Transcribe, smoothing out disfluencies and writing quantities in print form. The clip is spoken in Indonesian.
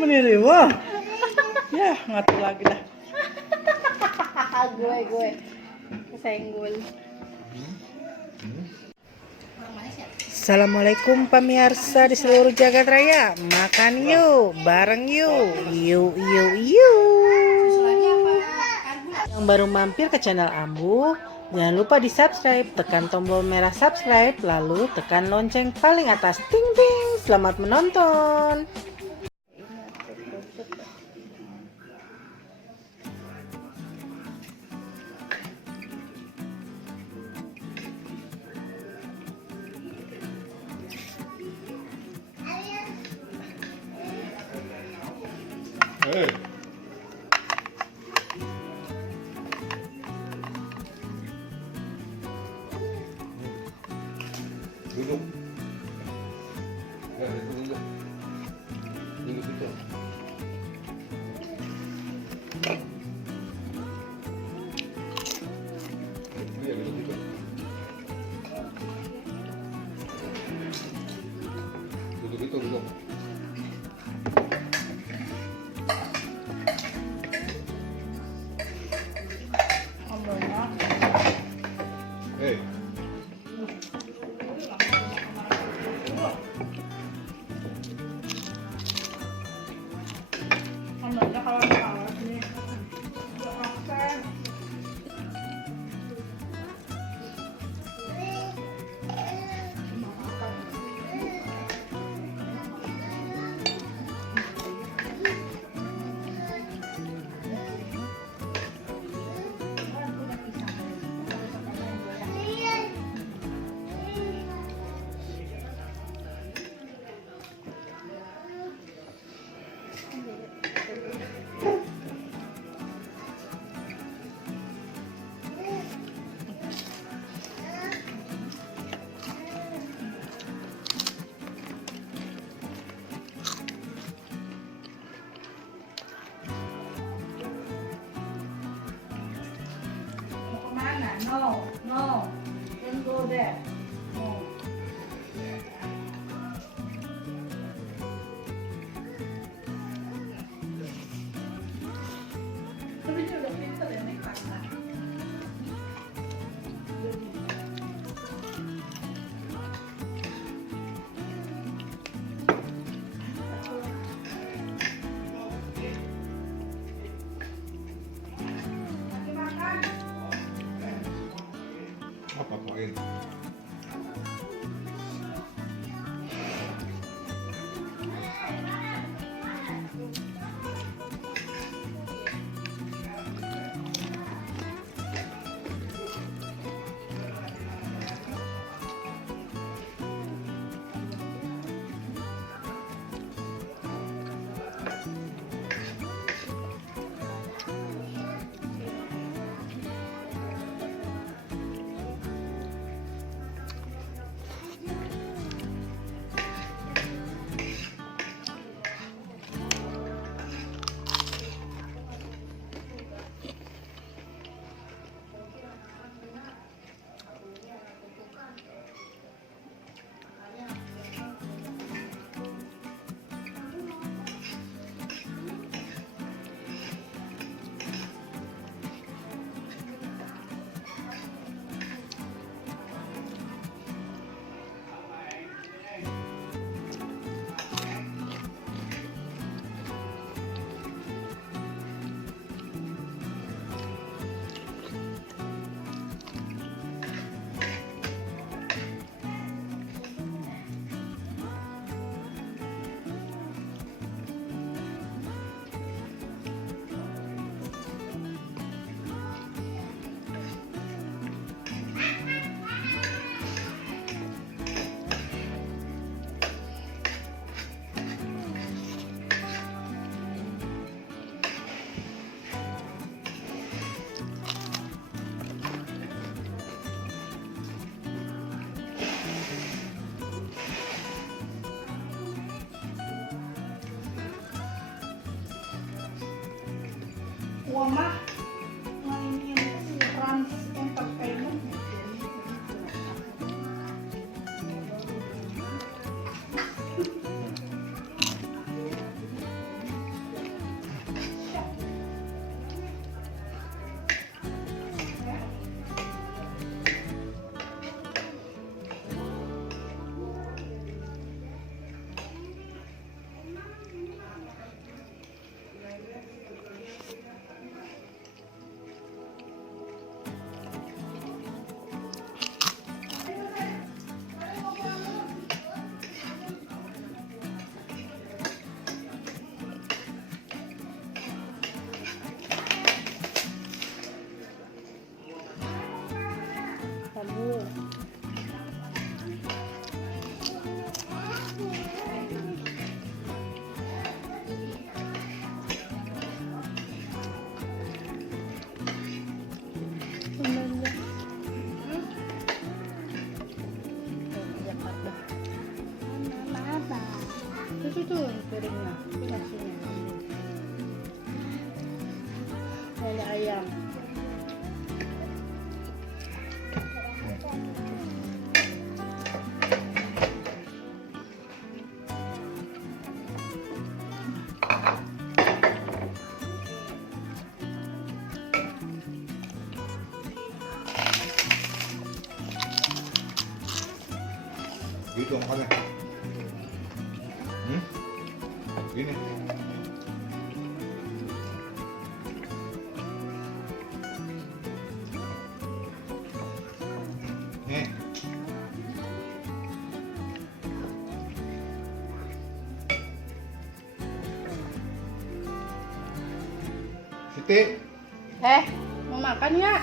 Meniriwa. Ya, ngatur lagi dah. gue kesenggol. Assalamualaikum pemirsa di seluruh jagat raya. Makan yuk, bareng yuk. Yuk. Yang baru mampir ke channel Ambu, jangan lupa di subscribe, tekan tombol merah subscribe, lalu tekan lonceng paling atas. Ting ting. Selamat menonton. Hey. Duduk. Ya, duduk. Duduk itu. Ya, duduk itu. Duduk itu, duduk. Hey. No, don't go there. No. Tapi dia udah pintar ya naik tangga. Apa poin? Wah, mainin si Rans Entertainment. Nah, itu nasinya. Ada ayam. Gitu makannya. Gini. Nih. Siti. Mau makan ya?